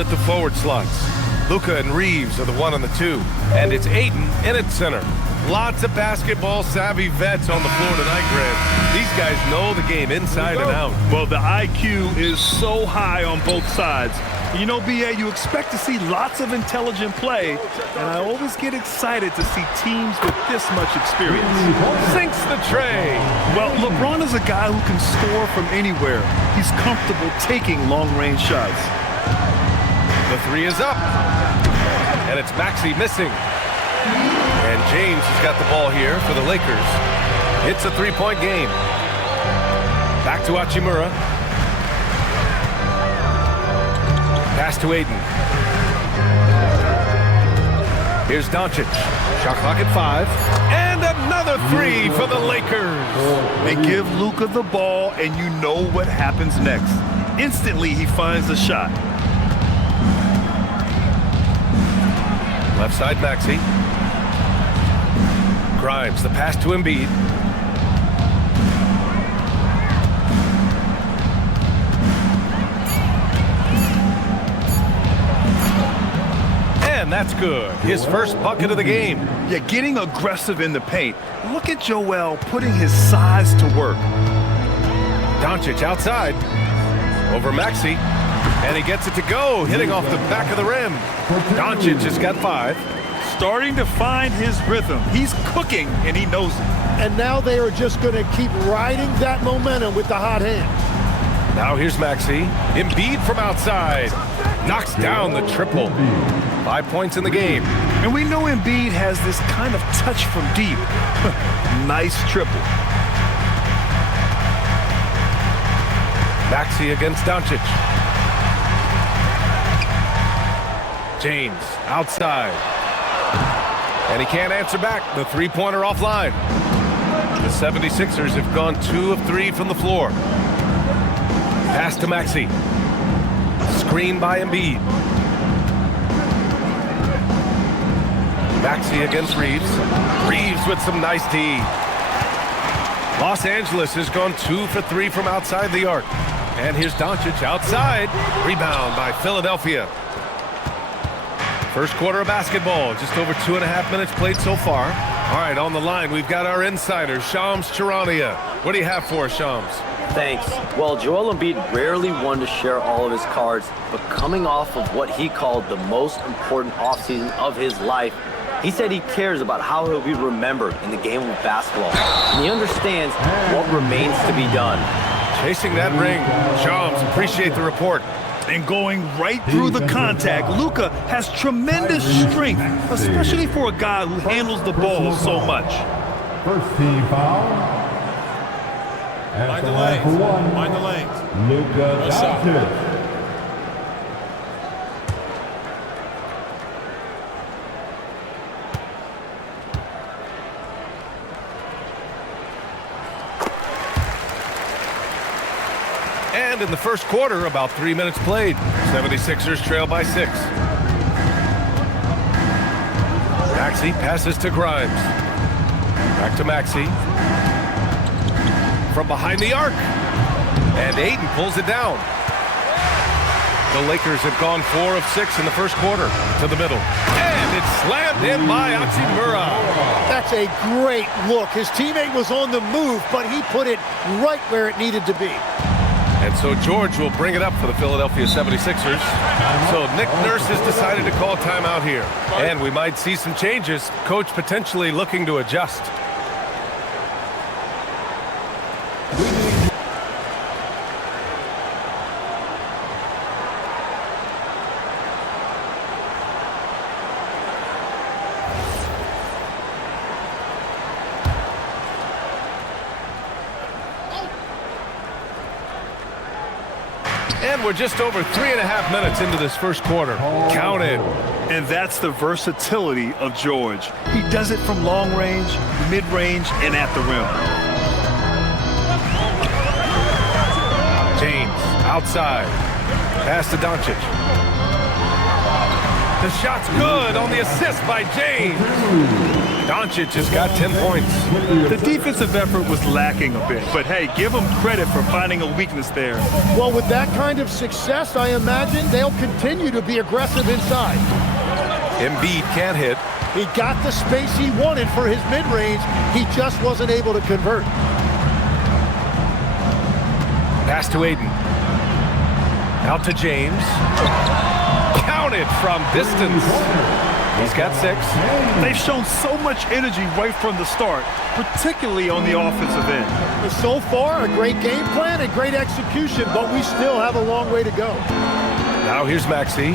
at the forward slots. Luka and Reeves are the 1 and the 2. And it's Ayton in at center. Lots of basketball-savvy vets on the floor tonight, Grant. These guys know the game inside and out. Well, the IQ is so high on both sides. You know, B.A., you expect to see lots of intelligent play, and I always get excited to see teams with this much experience. Sinks the tray. Well, LeBron is a guy who can score from anywhere. He's comfortable taking long-range shots. The 3 is up. And it's Maxey missing. And James has got the ball here for the Lakers. It's a 3-point game. Back to Hachimura. Pass to Ayton. Here's Doncic. Shot clock at 5. And another 3 for the Lakers. They give Luka the ball, and you know what happens next. Instantly, he finds the shot. Left side, Maxey. Grimes, the pass to Embiid. And that's good. His first bucket of the game. Yeah, getting aggressive in the paint. Look at Joel putting his size to work. Doncic outside. Over Maxey. And he gets it to go, hitting off the back of the rim. Doncic has got 5. Starting to find his rhythm. He's cooking, and he knows it. And now they are just going to keep riding that momentum with the hot hand. Now here's Maxey. Embiid from outside. Knocks down the triple. 5 points in the game. And we know Embiid has this kind of touch from deep. Nice triple. Maxey against Doncic. James outside. And he can't answer back. The 3-pointer offline. The 76ers have gone 2 of 3 from the floor. Pass to Maxey. Screen by Embiid. Maxey against Reeves. Reeves with some nice D. Los Angeles has gone 2 for 3 from outside the arc. And here's Doncic outside. Rebound by Philadelphia. First quarter of basketball, just over 2.5 minutes played so far. All right, on the line, we've got our insider, Shams Charania. What do you have for us, Shams? Thanks. Well, Joel Embiid rarely wanted to share all of his cards, but coming off of what he called the most important offseason of his life, he said he cares about how he'll be remembered in the game of basketball. And he understands what remains to be done. Chasing that ring. Shams, appreciate the report. And going right through the contact, Luka has tremendous strength, especially for a guy who handles the ball so much. First team foul. Mind the lanes. Mind the lanes. Luka Doncic. And in the first quarter, about 3 minutes played. 76ers trail by 6. Maxey passes to Grimes. Back to Maxey. From behind the arc. And Ayton pulls it down. The Lakers have gone 4 of 6 in the first quarter. To the middle. And it's slammed in by Hachimura. That's a great look. His teammate was on the move, but he put it right where it needed to be. And so George will bring it up for the Philadelphia 76ers. So Nick Nurse has decided to call timeout here. And we might see some changes. Coach potentially looking to adjust. And we're just over 3.5 minutes into this first quarter. Counted. And that's the versatility of George. He does it from long range, mid-range, and at the rim. James outside. Pass to Doncic. The shot's good on the assist by James. Doncic has got 10 points. The defensive effort was lacking a bit, but hey, give them credit for finding a weakness there. Well, with that kind of success, I imagine they'll continue to be aggressive inside. Embiid can't hit. He got the space he wanted for his mid-range. He just wasn't able to convert. Pass to Aiden. Out to James. Counted from distance. He's got 6. They've shown so much energy right from the start, particularly on the offensive end. So far, a great game plan and great execution, but we still have a long way to go. Now here's Maxey.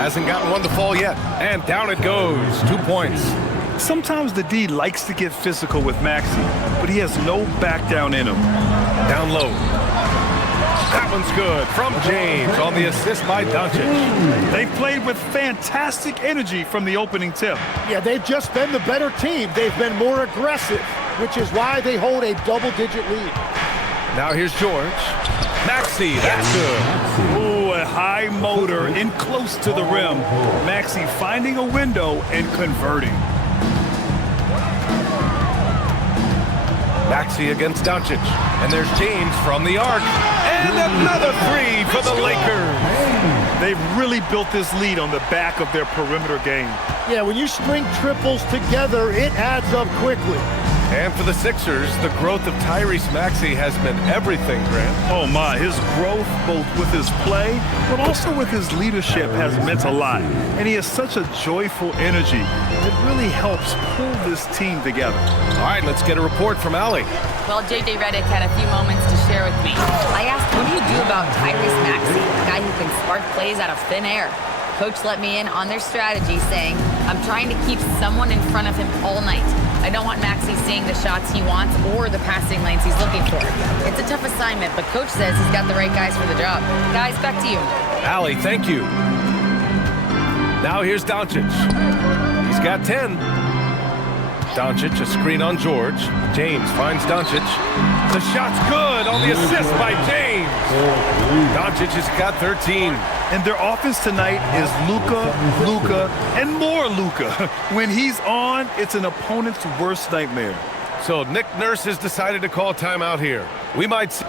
Hasn't gotten one to fall yet. And down it goes. 2 points. Sometimes the D likes to get physical with Maxey, but he has no back down in him. Down low. That one's good from James on the assist by Doncic. They've played with fantastic energy from the opening tip. Yeah, they've just been the better team. They've been more aggressive, which is why they hold a double-digit lead. Now here's George. Maxey, that's good. Ooh, a high motor in close to the rim. Maxey finding a window and converting. Maxey against Doncic. And there's James from the arc. And another 3 for the Lakers. They've really built this lead on the back of their perimeter game. Yeah, when you string triples together, it adds up quickly. And for the Sixers, the growth of Tyrese Maxey has been everything, Grant. Oh my, his growth both with his play, but also with his leadership has meant a lot. And he has such a joyful energy that really helps pull this team together. All right, let's get a report from Allie. Well, J.J. Redick had a few moments to share with me. I asked, what do you do about Tyrese Maxey, a guy who can spark plays out of thin air? Coach let me in on their strategy, saying, I'm trying to keep someone in front of him all night. I don't want Maxey seeing the shots he wants or the passing lanes he's looking for. It's a tough assignment, but Coach says he's got the right guys for the job. Guys, back to you. Allie, thank you. Now here's Doncic. He's got 10. Doncic, a screen on George. James finds Doncic. The shot's good on the assist by James. Doncic has got 13. And their offense tonight is Luka, and more Luka. When he's on, it's an opponent's worst nightmare. So Nick Nurse has decided to call timeout here. We might see.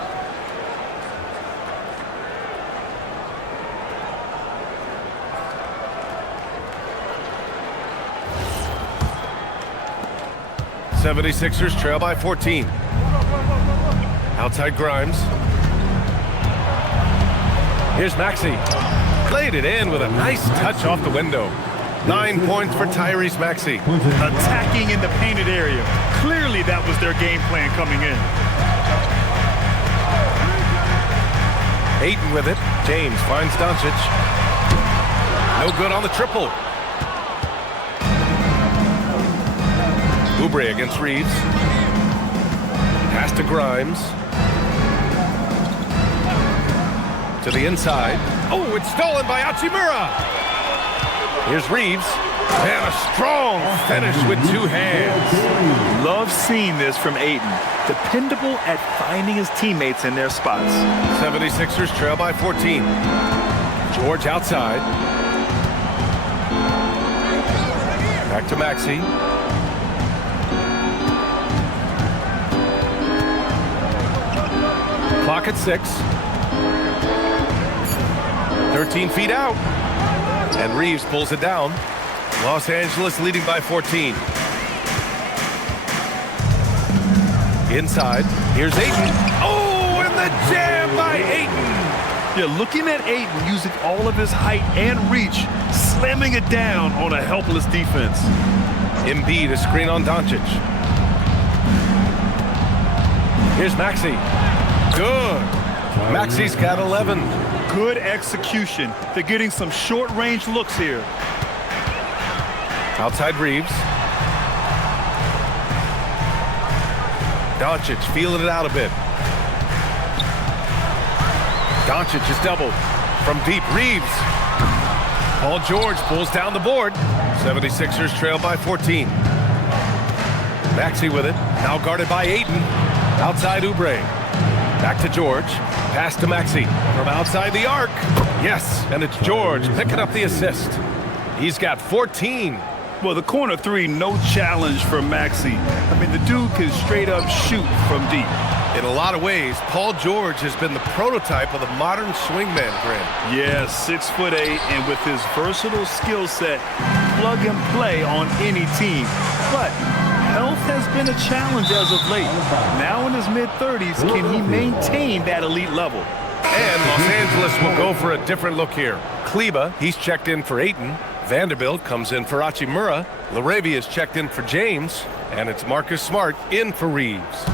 '76ers trail by 14. Outside Grimes. Here's Maxey. Played it in with a nice touch off the window. 9 points for Tyrese Maxey. Attacking in the painted area. Clearly that was their game plan coming in. Ayton with it. James finds Doncic. No good on the triple. Oubre against Reeves. Pass to Grimes. To the inside. Oh, it's stolen by Hachimura. Here's Reeves. And a strong finish with 2 hands. Love seeing this from Ayton. Dependable at finding his teammates in their spots. 76ers trail by 14. George outside. Back to Maxey. Clock at 6. 13 feet out. And Reeves pulls it down. Los Angeles leading by 14. Inside. Here's Ayton. Oh, and the jam by Ayton. Yeah, looking at Ayton using all of his height and reach, slamming it down on a helpless defense. Embiid, a screen on Doncic. Here's Maxey. Good. Maxey's got 11. Good execution. They're getting some short-range looks here. Outside Reeves. Doncic feeling it out a bit. Doncic is doubled. From deep, Reeves. Paul George pulls down the board. 76ers trail by 14. Maxey with it. Now guarded by Ayton. Outside Oubre. Back to George. Pass to Maxey from outside the arc. Yes, and it's George picking up the assist. He's got 14. Well, the corner three, no challenge for Maxey. I mean, the dude can straight up shoot from deep. In a lot of ways, Paul George has been the prototype of the modern swingman, Grant. Yeah, 6'8", and with his versatile skill set, plug and play on any team. But health has been a challenge as of late. Now in his mid-30s, can he maintain that elite level? And Los Angeles will go for a different look here. Kleba, he's checked in for Ayton. Vanderbilt comes in for Hachimura. LaRavia is checked in for James. And it's Marcus Smart in for Reeves.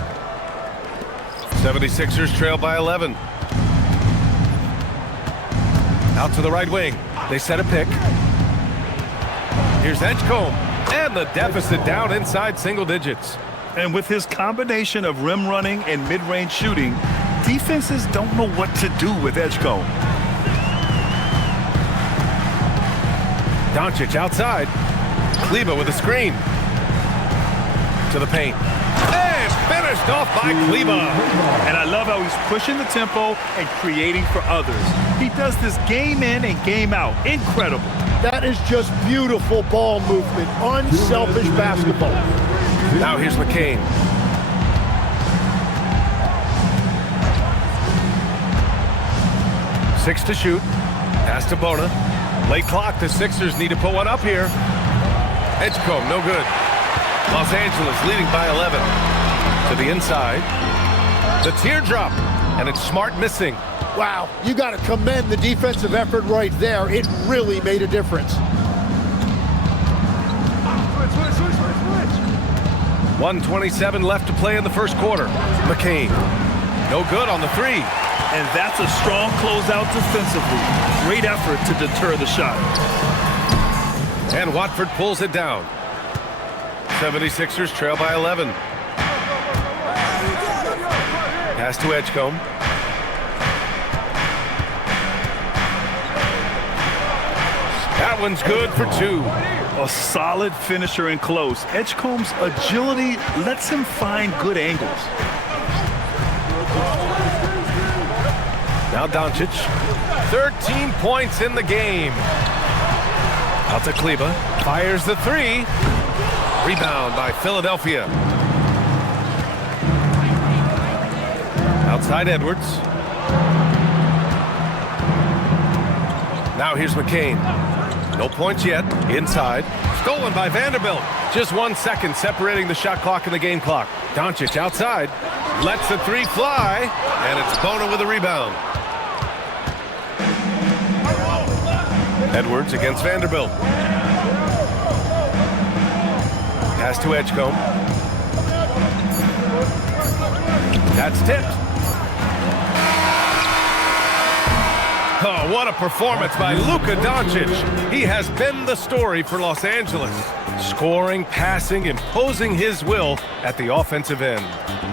76ers trail by 11. Out to the right wing. They set a pick. Here's Edgecombe. And the deficit down inside single digits. And with his combination of rim running and mid-range shooting, defenses don't know what to do with Edgecombe. Doncic outside. Kleba with a screen. To the paint. And finished off by Kleba. And I love how he's pushing the tempo and creating for others. He does this game in and game out. Incredible. That is just beautiful ball movement. Unselfish basketball. Now here's McCain. Six to shoot. Pass to Bona. Late clock. The Sixers need to put one up here. Edgecombe, no good. Los Angeles leading by 11. To the inside. The teardrop. And it's Smart missing. Wow, you got to commend the defensive effort right there. It really made a difference. 1:27 left to play in the first quarter. McCain. No good on the three. And that's a strong closeout defensively. Great effort to deter the shot. And Watford pulls it down. 76ers trail by 11. Pass to Edgecombe. That one's good for two. A solid finisher in close. Edgecombe's agility lets him find good angles. Now Doncic. 13 points in the game. Out to Kleba. Fires the three. Rebound by Philadelphia. Outside Edwards. Now here's McCain. No points yet. Inside. Stolen by Vanderbilt. Just 1 second separating the shot clock and the game clock. Doncic outside. Lets the three fly. And it's Bona with a rebound. Edwards against Vanderbilt. Pass to Edgecombe. That's tipped. Oh, what a performance by Luka Doncic. He has been the story for Los Angeles. Scoring, passing, imposing his will at the offensive end.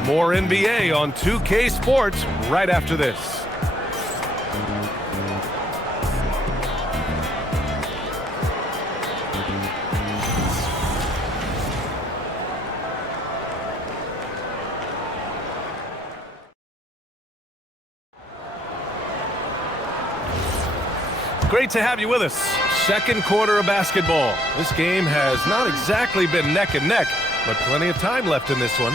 More NBA on 2K Sports right after this. Great to have you with us. Second quarter of basketball. This game has not exactly been neck and neck, but plenty of time left in this one.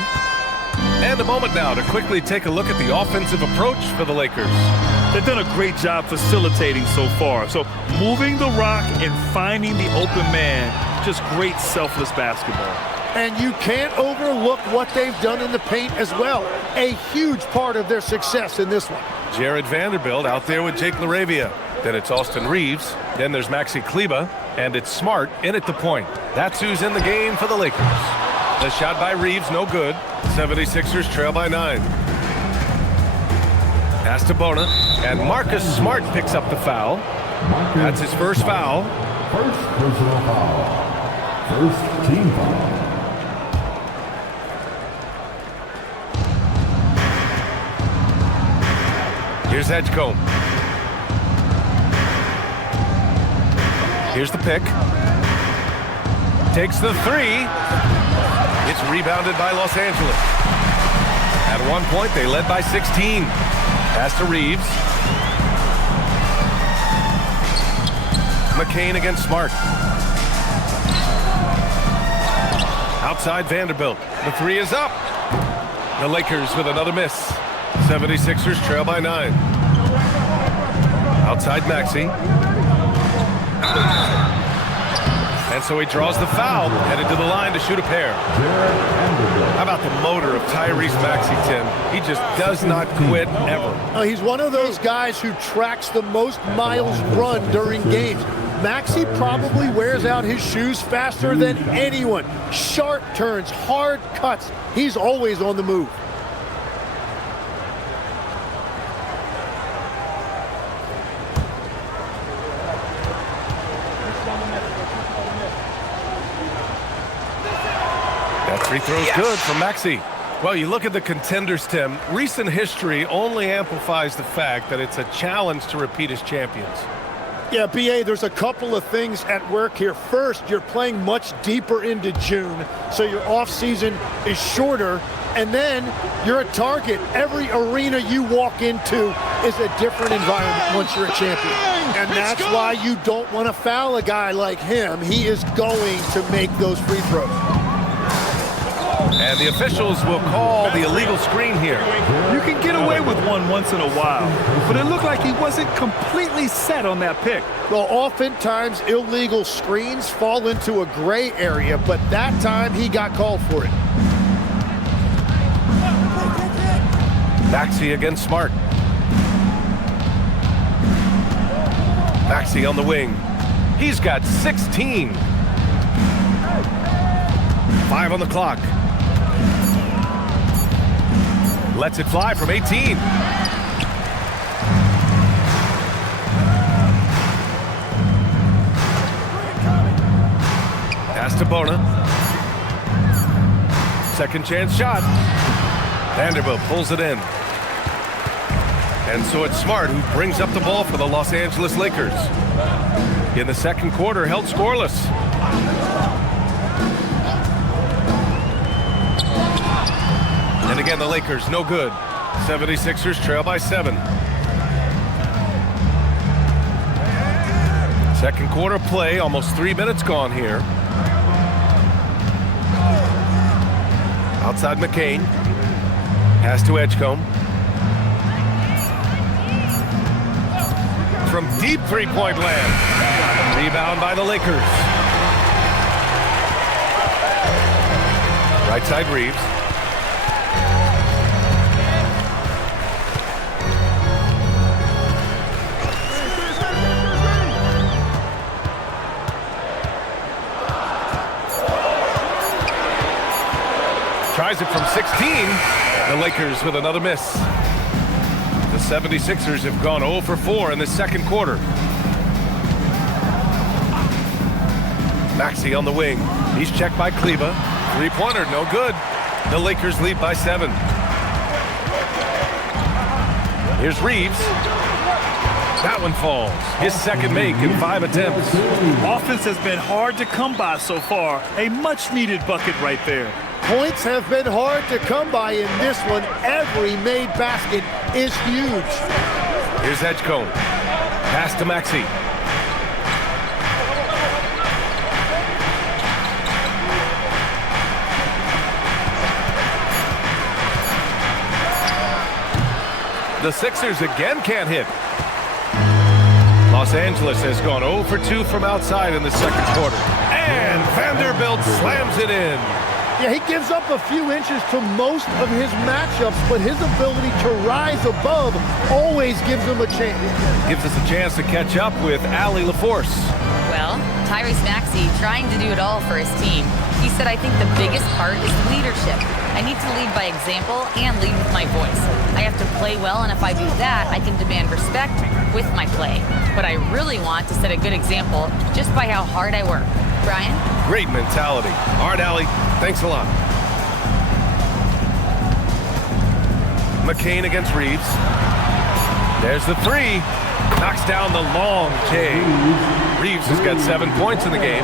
And a moment now to quickly take a look at the offensive approach for the Lakers. They've done a great job facilitating so far. So moving the rock and finding the open man, just great selfless basketball. And you can't overlook what they've done in the paint as well. A huge part of their success in this one. Jared Vanderbilt out there with Jake LaRavia. Then it's Austin Reeves. Then there's Maxi Kleba. And it's Smart in at the point. That's who's in the game for the Lakers. The shot by Reeves, no good. 76ers trail by 9. Pass to Bona. And Marcus Smart picks up the foul. That's his first foul. First personal foul. First team foul. Here's Edgecombe. Here's the pick. Takes the three. It's rebounded by Los Angeles. At one point, they led by 16. Pass to Reeves. McCain against Smart. Outside Vanderbilt. The three is up. The Lakers with another miss. 76ers trail by 9. Outside Maxey. And so he draws the foul, headed to the line to shoot a pair. How about the motor of Tyrese Maxey, Tim? He just does not quit ever. He's one of those guys who tracks the most miles run during games. Maxey probably wears out his shoes faster than anyone. Sharp turns, hard cuts. He's always on the move. That free throw's good for Maxey. Well, you look at the contenders, Tim. Recent history only amplifies the fact that it's a challenge to repeat as champions. Yeah, B.A., there's a couple of things at work here. First, you're playing much deeper into June, so your offseason is shorter, and then you're a target. Every arena you walk into is a different environment once you're a champion. And that's why you don't want to foul a guy like him. He is going to make those free throws. And the officials will call the illegal screen here. You can get away with one once in a while, but it looked like he wasn't completely set on that pick. Well, oftentimes illegal screens fall into a gray area, but that time he got called for it. Maxey against Smart. Maxey on the wing. He's got 16. 5 on the clock. Lets it fly from 18. Pass to Bona. Second chance shot. Vanderbilt pulls it in. And so it's Smart who brings up the ball for the Los Angeles Lakers. In the second quarter, held scoreless. And again, the Lakers, no good. 76ers trail by 7. Second quarter play, almost 3 minutes gone here. Outside McCain. Pass to Edgecombe. From deep three-point land. Rebound by the Lakers. Right side Reeves. Tries it from 16. The Lakers with another miss. The 76ers have gone 0 for 4 in the second quarter. Maxey on the wing. He's checked by Kleba. Three-pointer, no good. The Lakers lead by 7. Here's Reeves. That one falls. His second make in 5 attempts. Offense has been hard to come by so far. A much-needed bucket right there. Points have been hard to come by in this one. Every made basket is huge. Here's Edgecombe. Pass to Maxey. The Sixers again can't hit. Los Angeles has gone 0 for 2 from outside in the second quarter. And Vanderbilt slams it in. Yeah, he gives up a few inches to most of his matchups, but his ability to rise above always gives him a chance. Gives us a chance to catch up with Allie LaForce. Well, Tyrese Maxey trying to do it all for his team. He said, I think the biggest part is leadership. I need to lead by example and lead with my voice. I have to play well, and if I do that, I can demand respect with my play. But I really want to set a good example just by how hard I work. Brian? Great mentality. All right, Allie, thanks a lot. McCain against Reeves. There's the three. Knocks down the long K. Reeves has got 7 points in the game.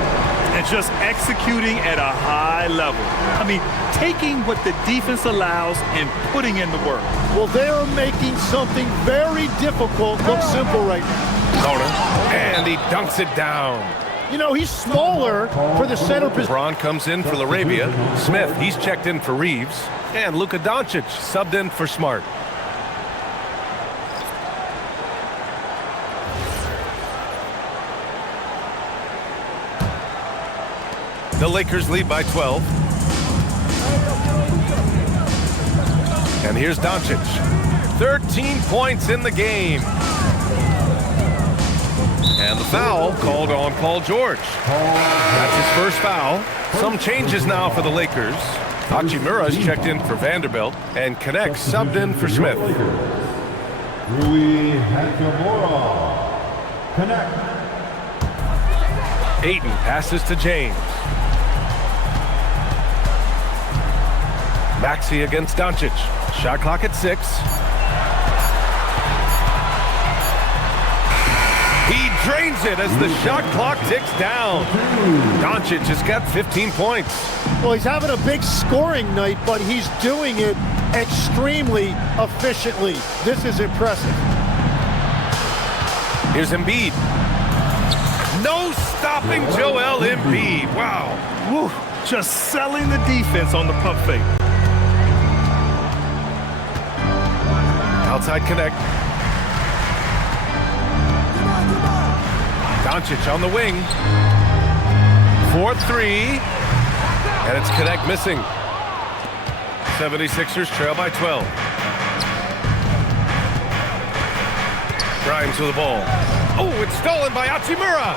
And just executing at a high level. I mean, taking what the defense allows and putting in the work. Well, they are making something very difficult look simple right now. Corner. And he dunks it down. You know, he's smaller for the center position. LeBron comes in for Laravia. Smith, he's checked in for Reeves. And Luka Doncic subbed in for Smart. The Lakers lead by 12. And here's Doncic. 13 points in the game. And the foul called on Paul George. That's his first foul. Some changes now for the Lakers. Hachimura's checked in for Vanderbilt. And Connect subbed in for Smith. Rui Hachimura. Connect. Ayton passes to James. Maxey against Doncic. Shot clock at 6. He drains it as the shot clock ticks down. Doncic has got 15 points. Well, he's having a big scoring night, but he's doing it extremely efficiently. This is impressive. Here's Embiid. No stopping Joel Embiid. Wow. Woo, just selling the defense on the pump fake. Outside Connect. Doncic on the wing. 4-3. And it's Connect missing. 76ers trail by 12. Grimes with the ball. Oh, it's stolen by Hachimura.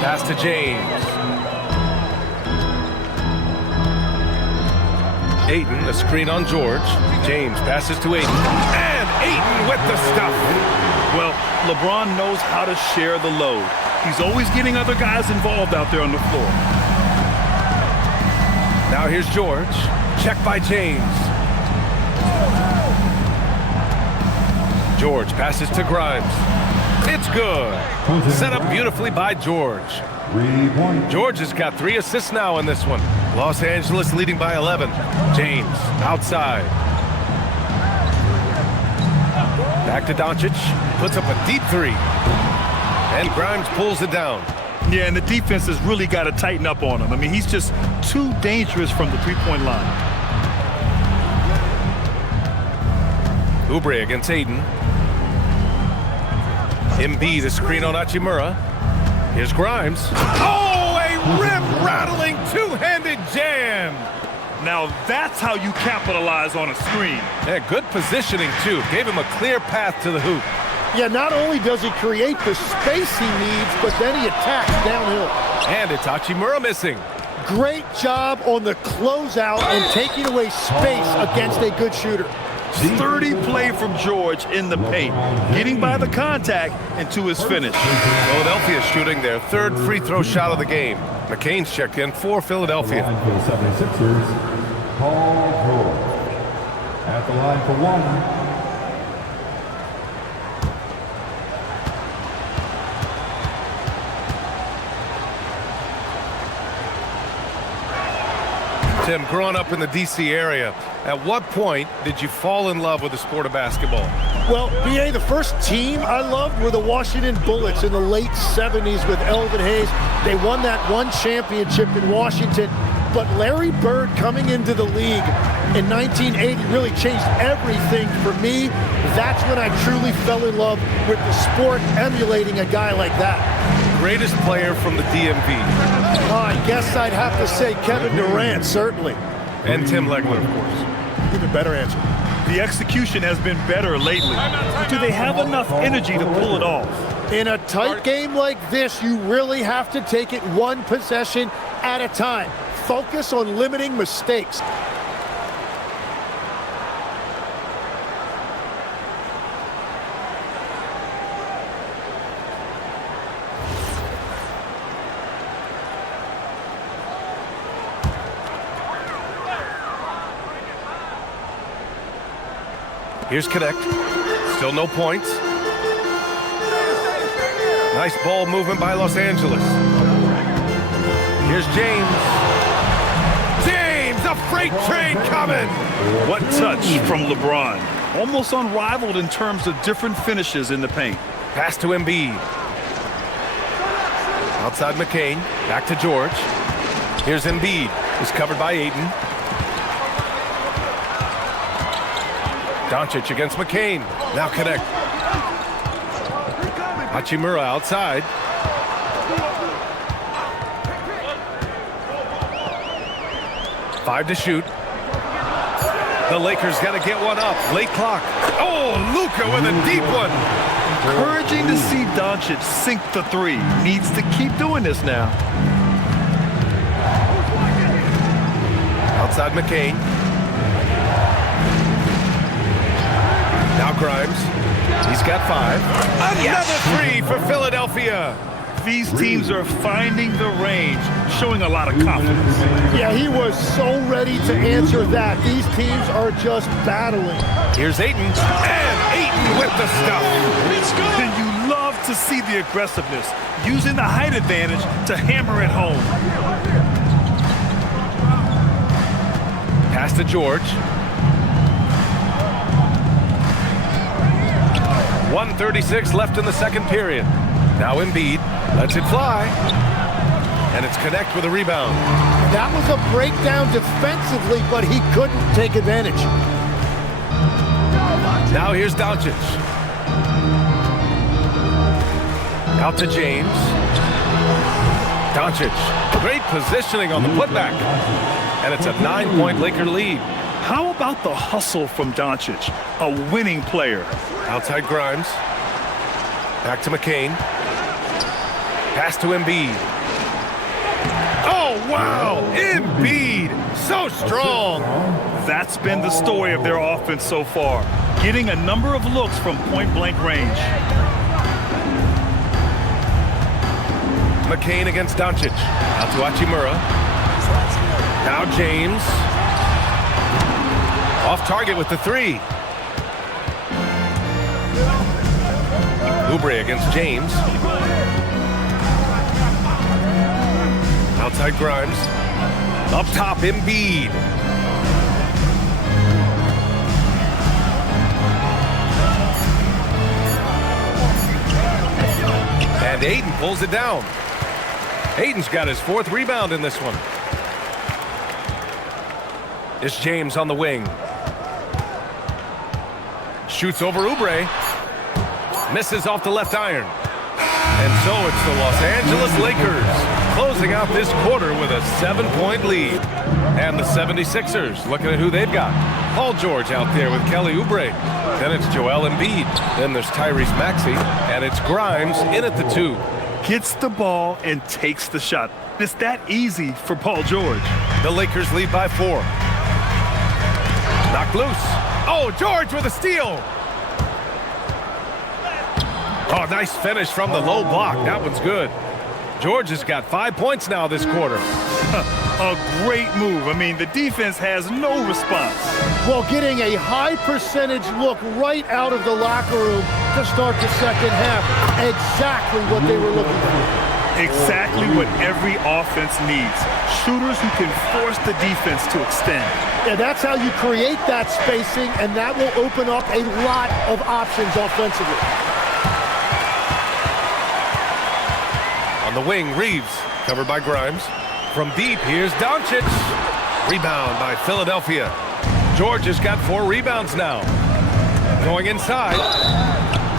Pass to James. Ayton, a screen on George. James passes to Ayton. And Ayton with the stuff. Well, LeBron knows how to share the load. He's always getting other guys involved out there on the floor. Now here's George. Check by James. George passes to Grimes. It's good. Set up beautifully by George. 3 points. George has got 3 assists now in this one. Los Angeles leading by 11. James outside. Back to Doncic. Puts up a deep 3. And Grimes pulls it down. Yeah, and the defense has really got to tighten up on him. I mean, he's just too dangerous from the three-point line. Oubre against Ayton. Embiid, a screen on Hachimura. Here's Grimes. Oh, a rim-rattling two-handed jam. Now that's how you capitalize on a screen. Yeah, good positioning, too. Gave him a clear path to the hoop. Yeah, not only does he create the space he needs, but then he attacks downhill. And it's Hachimura missing. Great job on the closeout and taking away space against a good shooter. Sturdy play from George in the paint, getting by the contact and to his finish. Philadelphia shooting their 3rd free throw shot of the game. McCain's checked in for Philadelphia. For the 76ers, Paul George. At the line for 1. Tim, growing up in the D.C. area, at what point did you fall in love with the sport of basketball? Well, B.A., the first team I loved were the Washington Bullets in the late 70s with Elvin Hayes. They won that one championship in Washington. But Larry Bird coming into the league in 1980 really changed everything for me. That's when I truly fell in love with the sport, emulating a guy like that. Greatest player from the DMV? I guess I'd have to say Kevin Durant, certainly. And Tim Legler, of course. Even better answer. The execution has been better lately. Do they have enough energy to pull it off? In a tight game like this, you really have to take it one possession at a time. Focus on limiting mistakes. Here's Connect. Still no points. Nice ball movement by Los Angeles. Here's James. James, a freight train coming. What touch from LeBron. Almost unrivaled in terms of different finishes in the paint. Pass to Embiid. Outside McCain. Back to George. Here's Embiid. He's covered by Ayton. Doncic against McCain. Now connect. Hachimura outside. Five to shoot. The Lakers got to get one up. Late clock. Oh, Luka with a deep one. Encouraging to see Doncic sink the three. Needs to keep doing this now. Outside McCain. Now Grimes. He's got 5. Another three for Philadelphia. These teams are finding the range, showing a lot of confidence. Yeah, he was so ready to answer that. These teams are just battling. Here's Ayton. And Ayton with the stuff. And you love to see the aggressiveness, using the height advantage to hammer it home. Pass to George. 1:36 left in the second period. Now Embiid lets it fly. And it's connect with a rebound. That was a breakdown defensively, but he couldn't take advantage. Now here's Doncic. Out to James. Doncic. Great positioning on the putback. And it's a 9-point Laker lead. How about the hustle from Doncic, a winning player? Outside Grimes. Back to McCain. Pass to Embiid. Oh, wow! Embiid! So strong! That's been the story of their offense so far, getting a number of looks from point-blank range. McCain against Doncic. Out to Hachimura. Now James. Off target with the 3. Oubre against James. Outside Grimes. Up top, Embiid. And Ayton pulls it down. Ayton's got his 4th rebound in this one. It's James on the wing. Shoots over Oubre. Misses off the left iron. And so it's the Los Angeles Lakers closing out this quarter with a 7-point lead. And the 76ers looking at who they've got. Paul George out there with Kelly Oubre. Then it's Joel Embiid. Then there's Tyrese Maxey. And it's Grimes in at the 2. Gets the ball and takes the shot. It's that easy for Paul George. The Lakers lead by 4. Knocked loose. Oh, George with a steal. Oh, nice finish from the low block. That one's good. George has got 5 points now this quarter. A great move. I mean, the defense has no response. Well, getting a high percentage look right out of the locker room to start the second half. Exactly what they were looking for. Exactly what every offense needs. Shooters who can force the defense to extend. Yeah, that's how you create that spacing, and that will open up a lot of options offensively. On the wing, Reeves, covered by Grimes. From deep, here's Doncic. Rebound by Philadelphia. George has got 4 rebounds now. Going inside.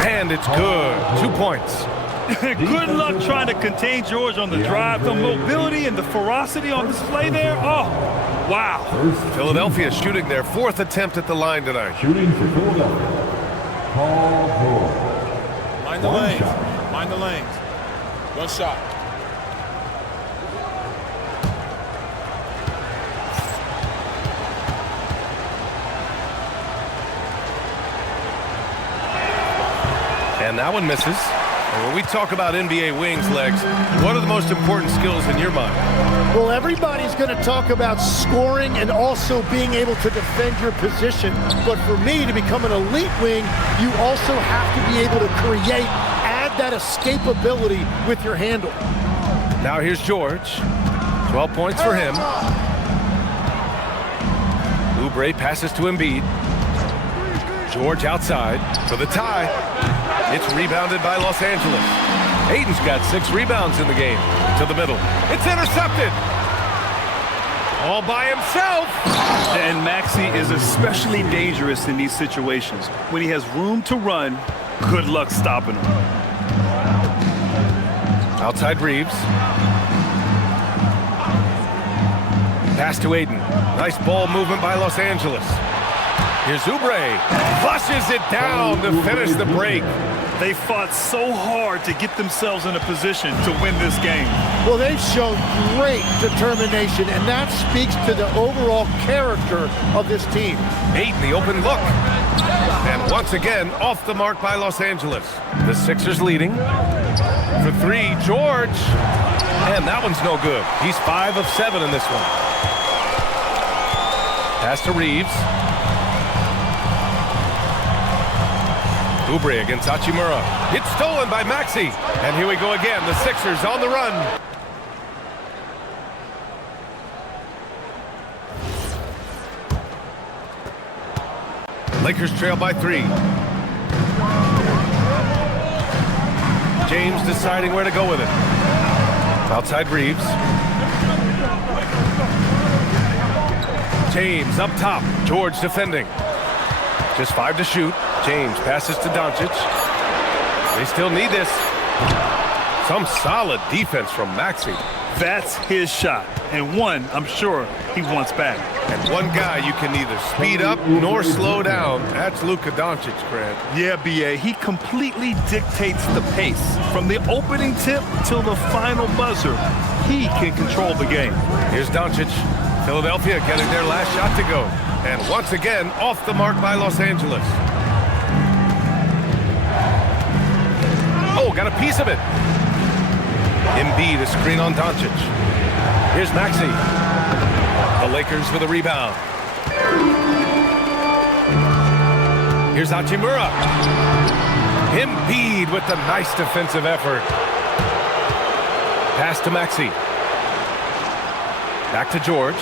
And it's good. 2 points. Good luck trying to contain George on the drive. The mobility and the ferocity on display there. Oh, wow. Philadelphia shooting their 4th attempt at the line tonight. Shooting for Philadelphia, Paul George. Mind the lanes. Mind the lanes. One shot. And that one misses. And when we talk about NBA wings, Legs, what are the most important skills in your mind? Well, everybody's going to talk about scoring and also being able to defend your position. But for me, to become an elite wing, you also have to be able to create, add that escapability with your handle. Now here's George. 12 points for him. Oubre passes to Embiid. George outside for the tie. It's rebounded by Los Angeles. Ayton's got 6 rebounds in the game. To the middle. It's intercepted. All by himself. And Maxey is especially dangerous in these situations. When he has room to run, good luck stopping him. Outside Reeves. Pass to Aiden. Nice ball movement by Los Angeles. Here's Oubre. Flushes it down to finish the break. They fought so hard to get themselves in a position to win this game. Well, they've shown great determination, and that speaks to the overall character of this team. Aiden, the open look. And once again, off the mark by Los Angeles. The Sixers leading. For three, George. And that one's no good. He's 5 of 7 in this one. Pass to Reeves. Oubre against Hachimura. It's stolen by Maxey. And here we go again. The Sixers on the run. Lakers trail by 3. James deciding where to go with it. Outside Reeves. James up top. George defending. Just 5 to shoot. James passes to Doncic. They still need this. Some solid defense from Maxey. That's his shot, and one I'm sure he wants back. And one guy you can neither speed up nor slow down. That's Luka Doncic, Grant. Yeah, B.A., he completely dictates the pace. From the opening tip till the final buzzer, he can control the game. Here's Doncic. Philadelphia getting their last shot to go. And once again, off the mark by Los Angeles. Oh, got a piece of it. Embiid, a screen on Doncic. Here's Maxey. The Lakers with a rebound. Here's Hachimura. Embiid with the nice defensive effort. Pass to Maxey. Back to George.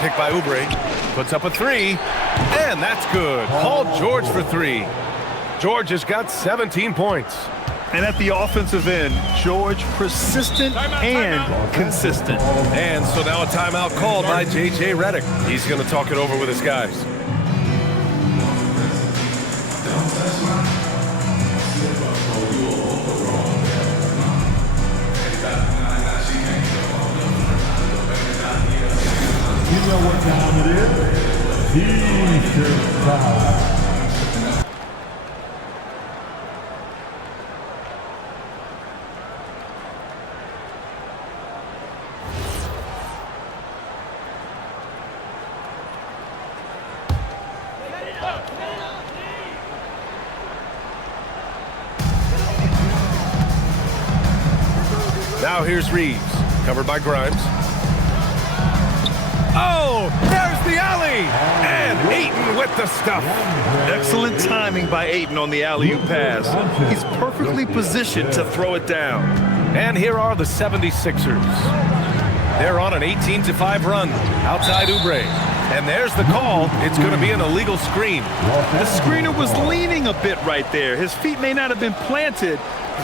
Picked by Oubre. Puts up a 3. And that's good. Paul George for 3. George has got 17 points. And at the offensive end, George persistent and consistent. And so now a timeout called by J.J. Redick. He's going to talk it over with his guys. You know what time it is? T-shirt time. Now here's Reeves, covered by Grimes. Oh, there's the alley! And Ayton with the stuff. Excellent timing by Ayton on the alley-oop pass. He's perfectly positioned to throw it down. And here are the 76ers. They're on an 18-5 run outside Oubre. And there's the call. It's going to be an illegal screen. The screener was leaning a bit right there. His feet may not have been planted.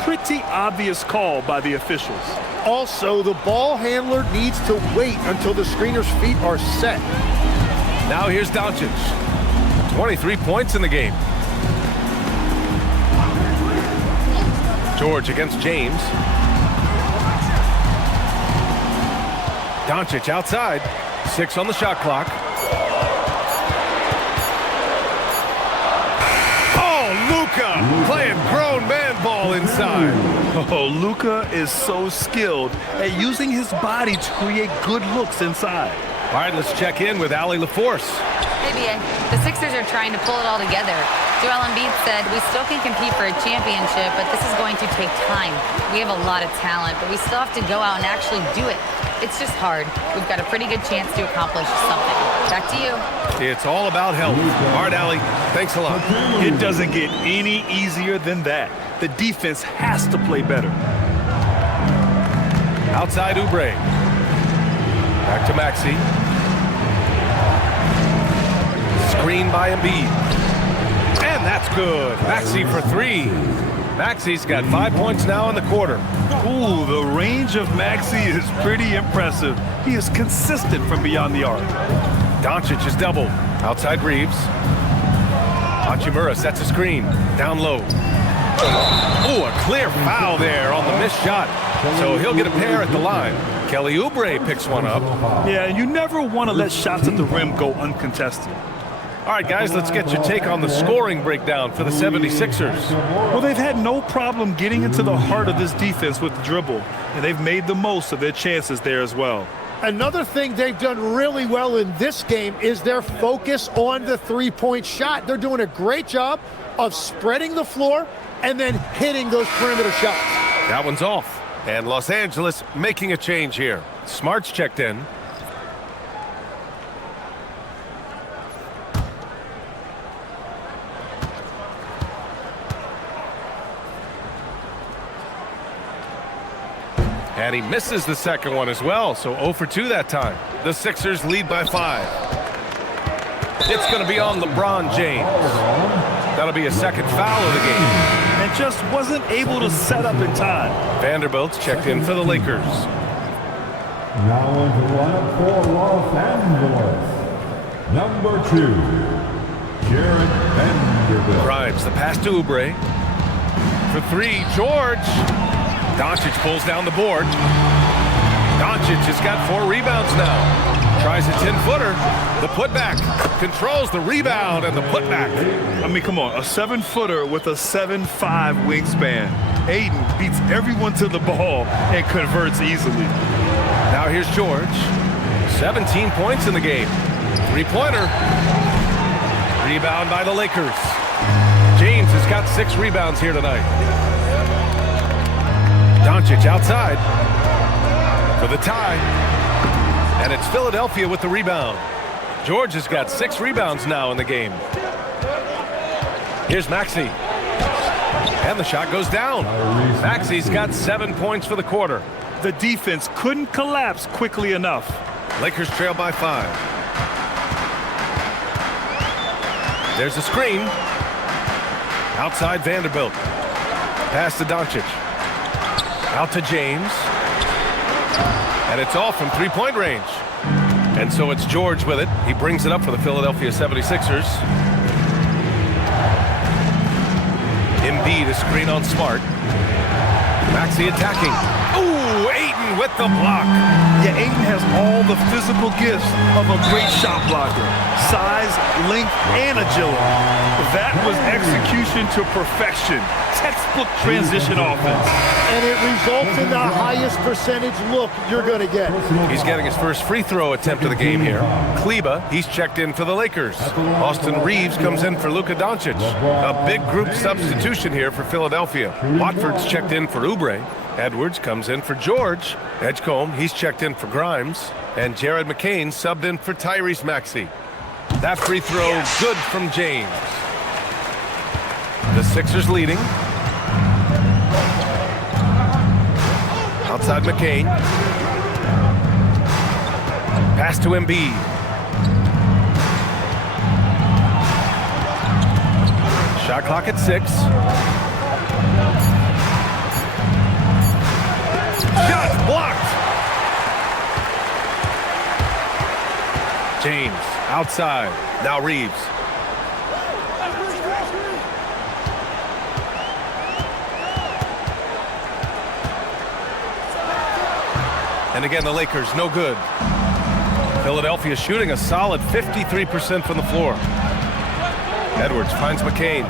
Pretty obvious call by the officials. Also, the ball handler needs to wait until the screener's feet are set. Now here's Doncic. 23 points in the game. George against James. Doncic outside. 6 on the shot clock. Oh, Luka playing grown man ball inside. Oh, Luka is so skilled at using his body to create good looks inside. All right, let's check in with Allie LaForce. Hey, BA. The Sixers are trying to pull it all together. Joel Embiid said, we still can compete for a championship, but this is going to take time. We have a lot of talent, but we still have to go out and actually do it. It's just hard. We've got a pretty good chance to accomplish something. Back to you. It's all about health. All right, Allie, thanks a lot. It doesn't get any easier than that. The defense has to play better. Outside Oubre. Back to Maxey. Screen by Embiid. And that's good. Maxey for 3. Maxi's got 5 points now in the quarter. Ooh, the range of Maxey is pretty impressive. He is consistent from beyond the arc. Doncic is doubled. Outside Reeves. Hachimura sets a screen. Down low. Ooh, a clear foul there on the missed shot. So he'll get a pair at the line. Kelly Oubre picks one up. Yeah, you never want to let shots at the rim go uncontested. All right, guys, let's get your take on the scoring breakdown for the 76ers. Well, they've had no problem getting into the heart of this defense with the dribble, and they've made the most of their chances there as well. Another thing they've done really well in this game is their focus on the three-point shot. They're doing a great job of spreading the floor and then hitting those perimeter shots. That one's off. And Los Angeles making a change here. Smart's checked in. And he misses the second one as well, so 0 for 2 that time. The Sixers lead by 5. It's going to be on LeBron James. That'll be a second foul of the game. And just wasn't able to set up in time. Vanderbilt's checked in for the Lakers. Now into the lineup for Los Angeles. Number 2, Jared Vanderbilt. Grimes, the pass to Oubre. For 3, George. Doncic pulls down the board. Doncic has got 4 rebounds now. Tries a 10-footer. The putback. Controls the rebound and the putback. I mean, come on. A 7-footer with a 7'5" wingspan. Aiden beats everyone to the ball and converts easily. Now here's George. 17 points in the game. 3-pointer. Rebound by the Lakers. James has got 6 rebounds here tonight. Doncic outside for the tie. And it's Philadelphia with the rebound. George has got 6 rebounds now in the game. Here's Maxey. And the shot goes down. Maxey's got 7 points for the quarter. The defense couldn't collapse quickly enough. Lakers trail by 5. There's a screen. Outside Vanderbilt. Pass to Doncic. Out to James. And it's off from 3-point range. And so it's George with it. He brings it up for the Philadelphia 76ers. Embiid, a screen on Smart. Maxey attacking. Ooh, Ayton with the block. Yeah, Ayton has all the physical gifts of a great shot blocker. Size, length, and agility. That was execution to perfection. Textbook transition offense. And it results in the highest percentage look you're going to get. He's getting his first free throw attempt of the game here. Kleba, he's checked in for the Lakers. Austin Reeves comes in for Luka Doncic. A big group substitution here for Philadelphia. Watford's checked in for Oubre. Edwards comes in for George. Edgecombe, he's checked in for Grimes. And Jared McCain subbed in for Tyrese Maxey. That free throw, good from James. The Sixers leading. Outside McCain. Pass to Embiid. Shot clock at 6. Shot blocked. James outside. Now Reeves. And again, the Lakers, no good. Philadelphia shooting a solid 53% from the floor. Edwards finds McCain.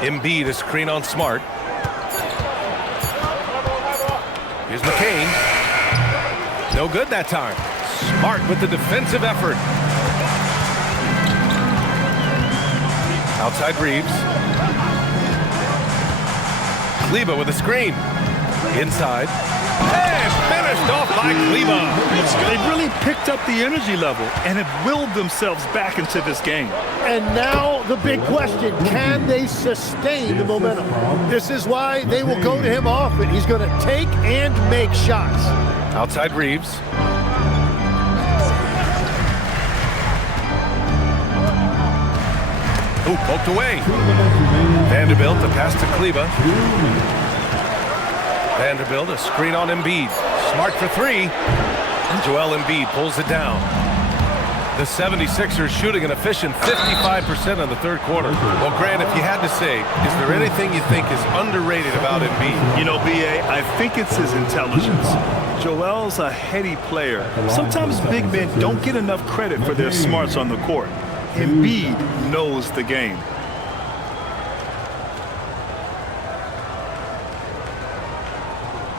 Embiid, a screen on Smart. Here's McCain. No good that time. Smart with the defensive effort. Outside Reeves. Kleba with a screen. Inside. And finished off by Kleba. They really picked up the energy level and have willed themselves back into this game. And now the big question, can they sustain the momentum? This is why they will go to him often. He's going to take and make shots. Outside Reeves. Ooh, poked away. Vanderbilt, the pass to Kleba. Vanderbilt, a screen on Embiid. Smart for three. And Joel Embiid pulls it down. The 76ers shooting an efficient 55% in the third quarter. Well, Grant, if you had to say, is there anything you think is underrated about Embiid? You know, B.A., I think it's his intelligence. Joel's a heady player. Sometimes big men don't get enough credit for their smarts on the court. Embiid knows the game.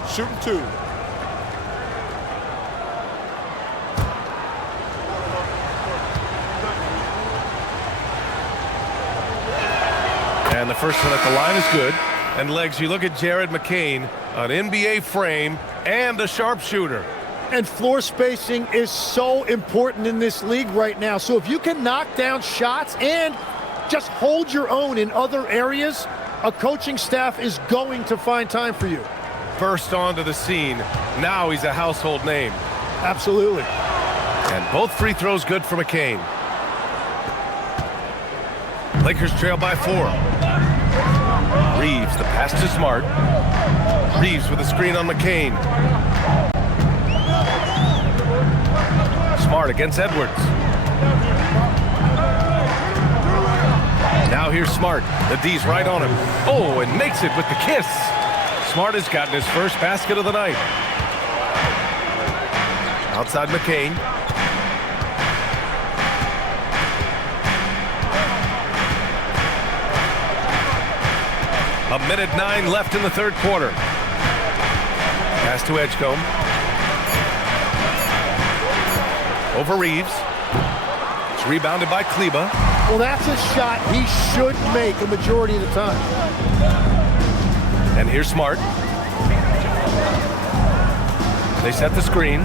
Shooting two. And the first one at the line is good. And Legs, you look at Jared McCain, an NBA frame and a sharpshooter. And floor spacing is so important in this league right now. So if you can knock down shots and just hold your own in other areas, a coaching staff is going to find time for you. Burst onto the scene. Now he's a household name. Absolutely. And both free throws good for McCain. Lakers trail by 4. Reeves, the pass to Smart. Reeves with a screen on McCain. Smart against Edwards. Now here's Smart. The D's right on him. Oh, and makes it with the kiss. Smart has gotten his first basket of the night. Outside McCain. A minute 9 left in the third quarter. Pass to Edgecombe. Over Reeves. It's rebounded by Kleba. Well, that's a shot he should make a majority of the time. And here's Smart. They set the screen.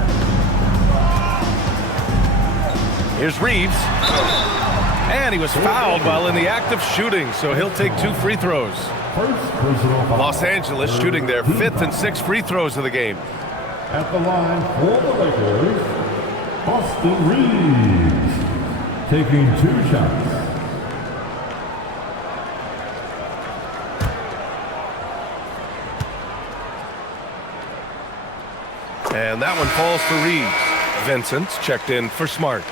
Here's Reeves. And he was fouled while in the act of shooting, so he'll take 2 free throws. Los Angeles shooting their 5th and 6th free throws of the game. At the line for the Lakers, Austin Reeves, taking 2 shots. And that one falls for Reeves. Vincent's checked in for Smart.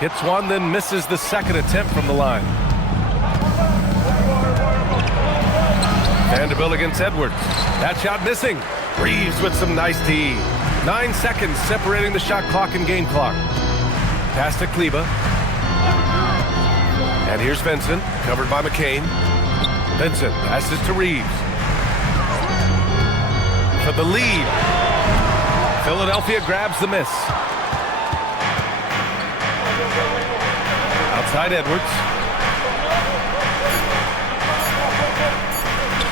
Hits one, then misses the second attempt from the line. Vanderbilt against Edwards. That shot missing. Reeves with some nice D. 9 seconds separating the shot clock and game clock. Pass to Kleba. And here's Vincent, covered by McCain. Vincent passes to Reeves. For the lead. Philadelphia grabs the miss. Outside Edwards.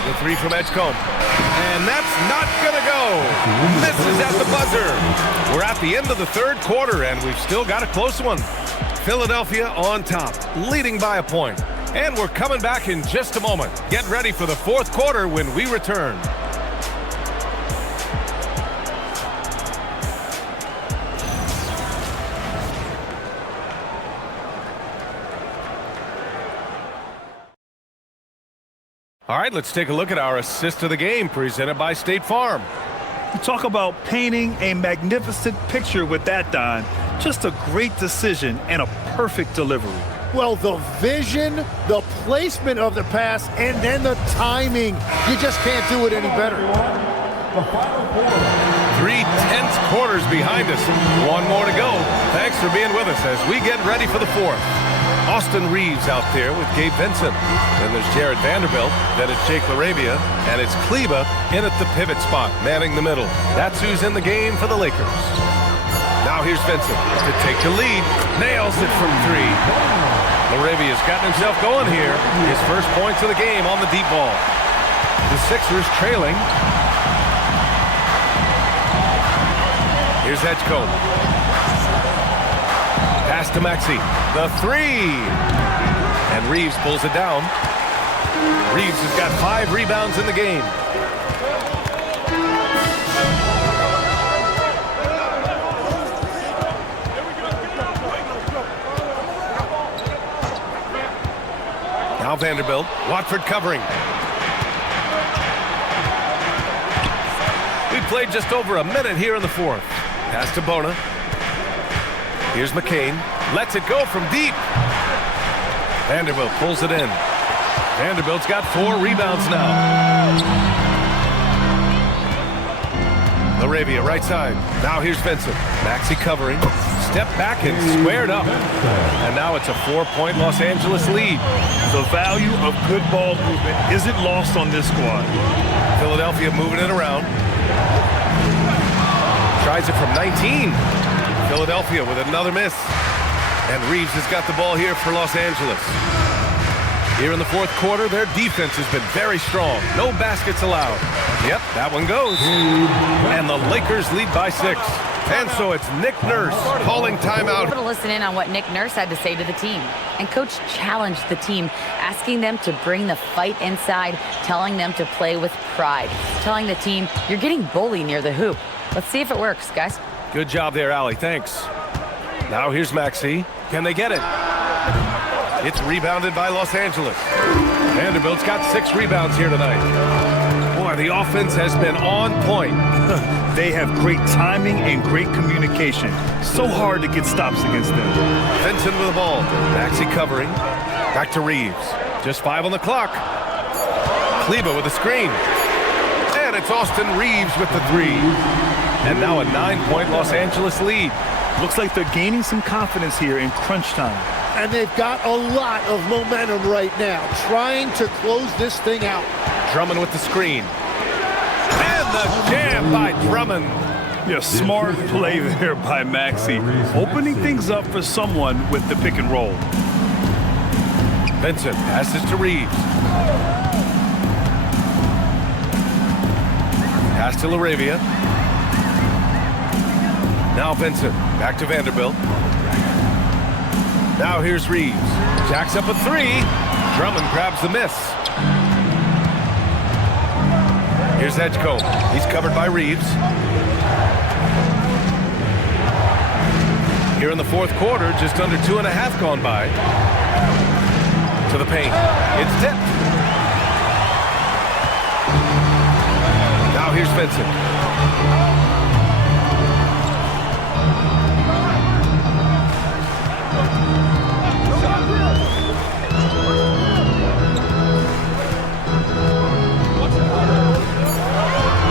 The 3 from Edgecombe. And that's not going to go. Misses at the buzzer. We're at the end of the third quarter, and we've still got a close one. Philadelphia on top, leading by a point. And we're coming back in just a moment. Get ready for the fourth quarter when we return. All right, let's take a look at our assist of the game presented by State Farm. You talk about painting a magnificent picture with that, Don. Just a great decision and a perfect delivery. Well, the vision, the placement of the pass, and then the timing. You just can't do it any better. The final quarter. 3 tense quarters behind us. One more to go. Thanks for being with us as we get ready for the fourth. Austin Reeves out there with Gabe Vincent. Then there's Jared Vanderbilt. Then it's Jake LaRavia. And it's Kleba in at the pivot spot, manning the middle. That's who's in the game for the Lakers. Now here's Vincent to take the lead. Nails it from 3. LaRavia's gotten himself going here. His first points of the game on the deep ball. The Sixers trailing. Here's Edgecombe. Pass to Maxey. The 3. And Reeves pulls it down. Reeves has got 5 rebounds in the game. Now Vanderbilt. Watford covering. We played just over a minute here in the fourth. Pass to Bona. Here's McCain. Lets it go from deep. Vanderbilt pulls it in. Vanderbilt's got 4 rebounds now. Laravia right side. Now here's Vincent. Maxey covering. Step back and squared up. And now it's a 4-point Los Angeles lead. The value of good ball movement isn't lost on this squad. Philadelphia moving it around. Tries it from 19. Philadelphia with another miss. And Reeves has got the ball here for Los Angeles. Here in the fourth quarter, their defense has been very strong. No baskets allowed. Yep, that one goes. And the Lakers lead by 6. And so it's Nick Nurse calling timeout. To listen in on what Nick Nurse had to say to the team. And Coach challenged the team, asking them to bring the fight inside, telling them to play with pride, telling the team, you're getting bullied near the hoop. Let's see if it works, guys. Good job there, Allie. Thanks. Now here's Maxey. Can they get it? It's rebounded by Los Angeles. Vanderbilt's got 6 rebounds here tonight. Boy, the offense has been on point. They have great timing and great communication. So hard to get stops against them. Vincent with the ball. Maxey covering. Back to Reeves. Just 5 on the clock. Kleber with the screen. And it's Austin Reeves with the 3. And now a 9-point Los Angeles lead. Looks like they're gaining some confidence here in crunch time. And they've got a lot of momentum right now, trying to close this thing out. Drummond with the screen. And the jam by Drummond. Yeah, smart play there by Maxey. Opening things up for someone with the pick and roll. Vincent passes to Reeves. Pass to Laravia. Now Vincent. Back to Vanderbilt. Now here's Reeves. Jacks up a 3. Drummond grabs the miss. Here's Edgecombe. He's covered by Reeves. Here in the fourth quarter, just under 2.5 gone by. To the paint. It's tipped. Now here's Vincent.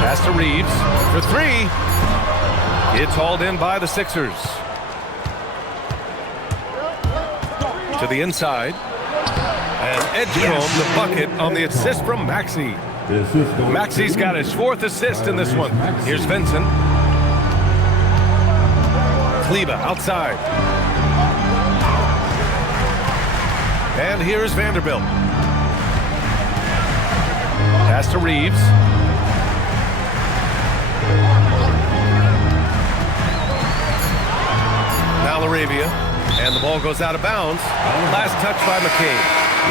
Pass to Reeves for 3. It's hauled in by the Sixers. To the inside. And Edgecombe the bucket on the assist from Maxey. Maxey's got his 4th assist in this one. Here's Vincent. Kleber outside. And here's Vanderbilt. Pass to Reeves. Now Laravia. And the ball goes out of bounds. Last touch by McCain.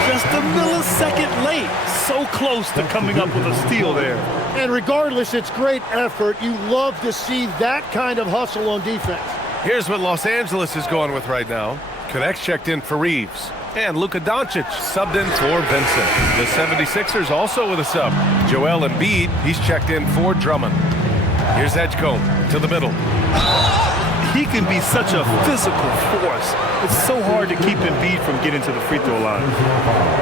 Just a millisecond late. So close to coming up with a steal there. And regardless, it's great effort. You love to see that kind of hustle on defense. Here's what Los Angeles is going with right now. Connects checked in for Reeves. And Luka Doncic subbed in for Vincent. The 76ers also with a sub. Joel Embiid, he's checked in for Drummond. Here's Edgecombe to the middle. He can be such a physical force. It's so hard to keep Embiid from getting to the free throw line.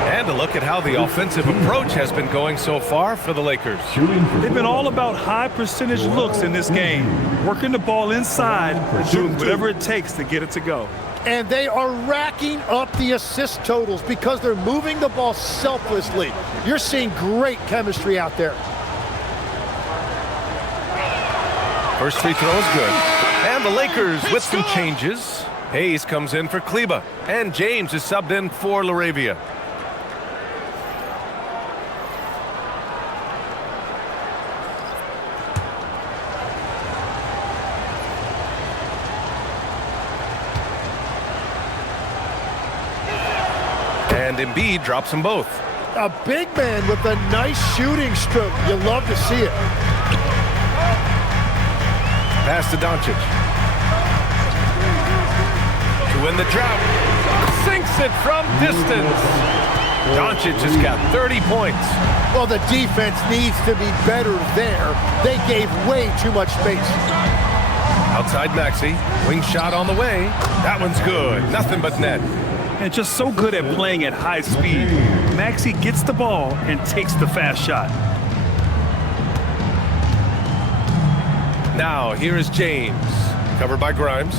And a look at how the offensive approach has been going so far for the Lakers. They've been all about high percentage looks in this game. Working the ball inside and doing whatever it takes to get it to go. And they are racking up the assist totals because they're moving the ball selflessly. You're seeing great chemistry out there. First free throw is good. And the Lakers with some changes. Hayes comes in for Kleber. And James is subbed in for Laravia. And Embiid drops them both. A big man with a nice shooting stroke. You love to see it. Pass to Doncic. To win the drought. Sinks it from distance. Doncic has got 30 points. Well, the defense needs to be better there. They gave way too much space. Outside Maxey. Wing shot on the way. That one's good. Nothing but net. And just so good at playing at high speed. Maxey gets the ball and takes the fast shot. Now, here is James. Covered by Grimes.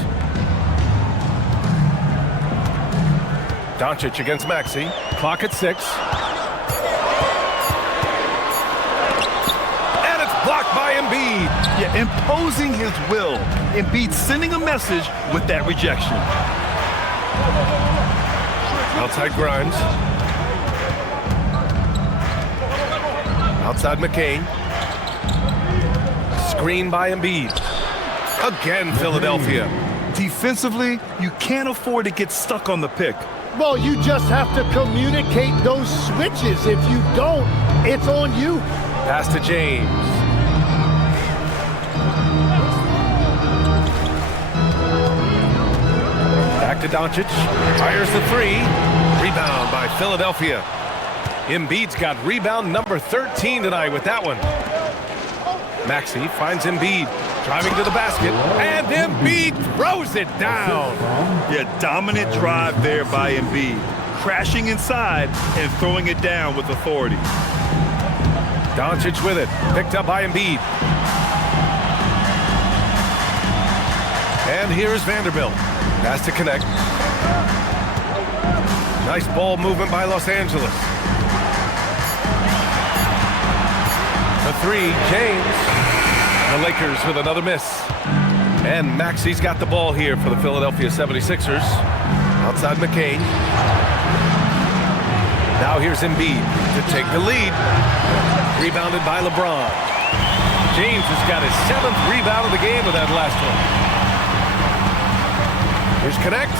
Doncic against Maxey. Clock at 6. And it's blocked by Embiid. Yeah, imposing his will. Embiid sending a message with that rejection. Outside Grimes. Outside McCain. Screen by Embiid. Again, Philadelphia. Defensively, you can't afford to get stuck on the pick. Well, you just have to communicate those switches. If you don't, it's on you. Pass to James. Back to Doncic. Fires the 3. Rebound by Philadelphia. Embiid's got rebound number 13 tonight with that one. Maxey finds Embiid. Driving to the basket. And Embiid throws it down. Yeah, dominant drive there by Embiid. Crashing inside and throwing it down with authority. Doncic with it. Picked up by Embiid. And here's Vanderbilt. Pass to connect. Nice ball movement by Los Angeles. The 3, James. The Lakers with another miss. And Maxey's got the ball here for the Philadelphia 76ers. Outside McCain. Now here's Embiid to take the lead. Rebounded by LeBron. James has got his 7th rebound of the game with that last one. Here's Connect.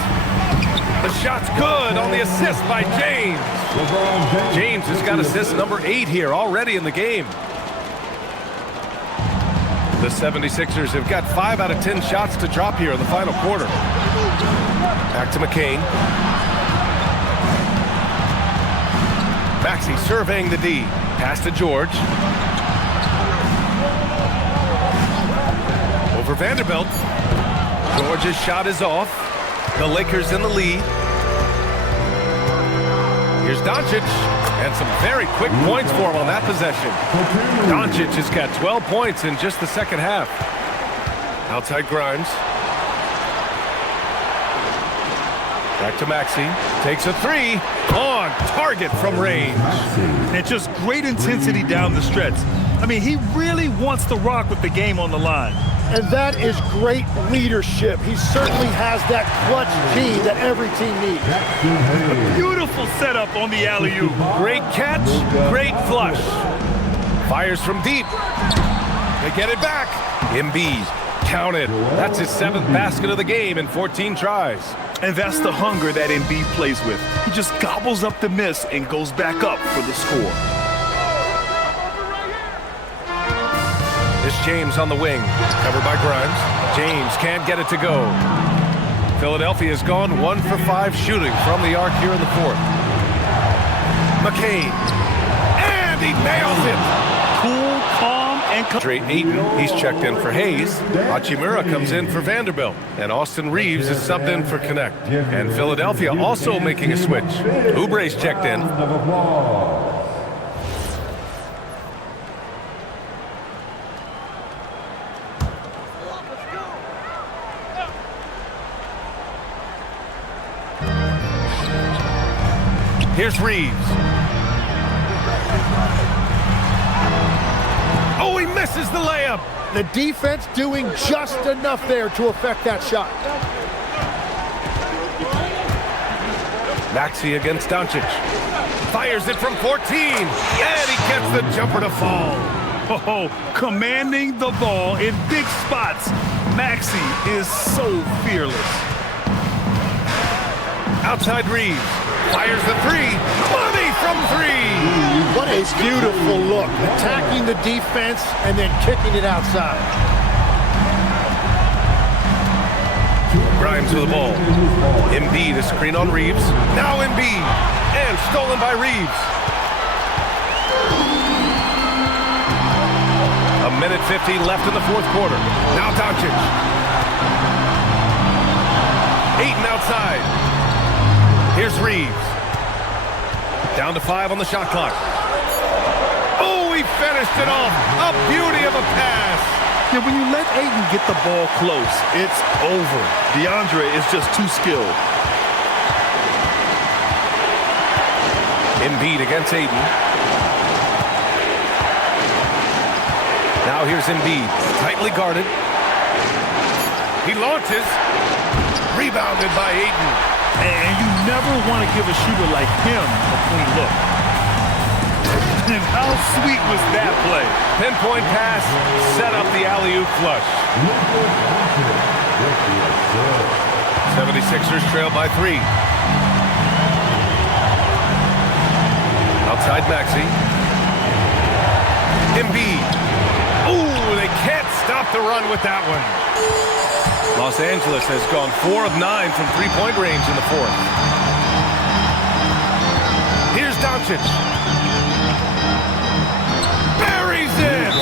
The shot's good on the assist by James. James has got assist number 8 here already in the game. The 76ers have got 5 out of 10 shots to drop here in the final quarter. Back to McCain. Maxey surveying the D. Pass to George. Over Vanderbilt. George's shot is off. The Lakers in the lead. Here's Doncic. And some very quick points for him on that possession. Doncic has got 12 points in just the second half. Outside Grimes. Back to Maxey. Takes a 3. On target from range. And just great intensity down the stretch. I mean, he really wants to rock with the game on the line. And that is great leadership. He certainly has that clutch gene that every team needs. Beautiful setup on the alley-oop. Great catch, great flush. Fires from deep. They get it back. Embiid, counted. That's his 7th basket of the game in 14 tries. And that's the hunger that Embiid plays with. He just gobbles up the miss and goes back up for the score. This James on the wing, covered by Grimes. James can't get it to go. Philadelphia has gone 1 for 5 shooting from the arc here in the 4th. McCain, and he nails it. Cool, calm, and Straight Ayton, he's checked in for Hayes. Hachimura comes in for Vanderbilt. And Austin Reeves is subbed in for Connect. And Philadelphia also making a switch. Oubre's checked in. Here's Reeves. Oh, he misses the layup. The defense doing just enough there to affect that shot. Maxey against Doncic. Fires it from 14. And he gets the jumper to fall. Oh, commanding the ball in big spots. Maxey is so fearless. Outside Reeves. Fires the three. Money from three. What a beautiful look. Attacking the defense and then kicking it outside. Grimes with the ball. Embiid, a screen on Reeves. Now Embiid. And stolen by Reeves. A minute 15 left in the fourth quarter. Now Doncic. Ayton outside. Here's Reeves. Down to 5 on the shot clock. Oh, he finished it off. A beauty of a pass. Yeah, when you let Ayton get the ball close, it's over. DeAndre is just too skilled. Embiid against Ayton. Now here's Embiid, tightly guarded. He launches. Rebounded by Ayton. And you never want to give a shooter like him a clean look. And how sweet was that play? Pinpoint pass, set up the alley-oop flush. 76ers trail by 3. Outside Maxey. Embiid. Ooh, they can't stop the run with that one. Los Angeles has gone 4 of 9 from three-point range in the fourth. Here's Doncic. Buries it!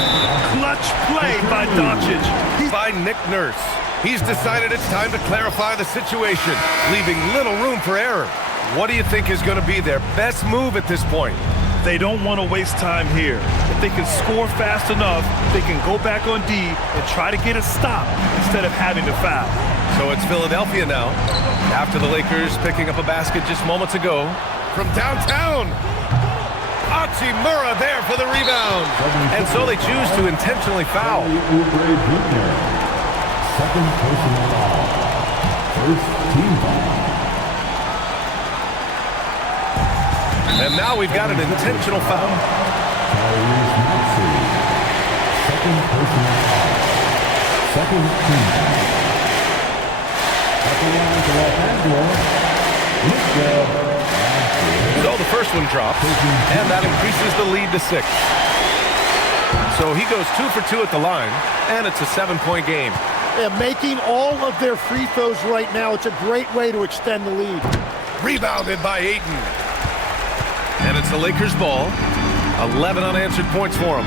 Clutch play by Doncic. By Nick Nurse. He's decided it's time to clarify the situation, leaving little room for error. What do you think is going to be their best move at this point? They don't want to waste time here. If they can score fast enough, they can go back on D and try to get a stop instead of having to foul. So it's Philadelphia now, after the Lakers picking up a basket just moments ago from downtown. Hachimura there for the rebound. And so they choose to intentionally foul. Second personal foul. First team foul. And now we've got an intentional foul. Cavaliers Maxey. Second personal foul. Second team foul. At the line to Los Angeles, So the first one drops, and that increases the lead to 6. So he goes 2 for 2 at the line, and it's a 7-point game. Yeah, making all of their free throws right now, it's a great way to extend the lead. Rebounded by Ayton. And it's the Lakers' ball. 11 unanswered points for him.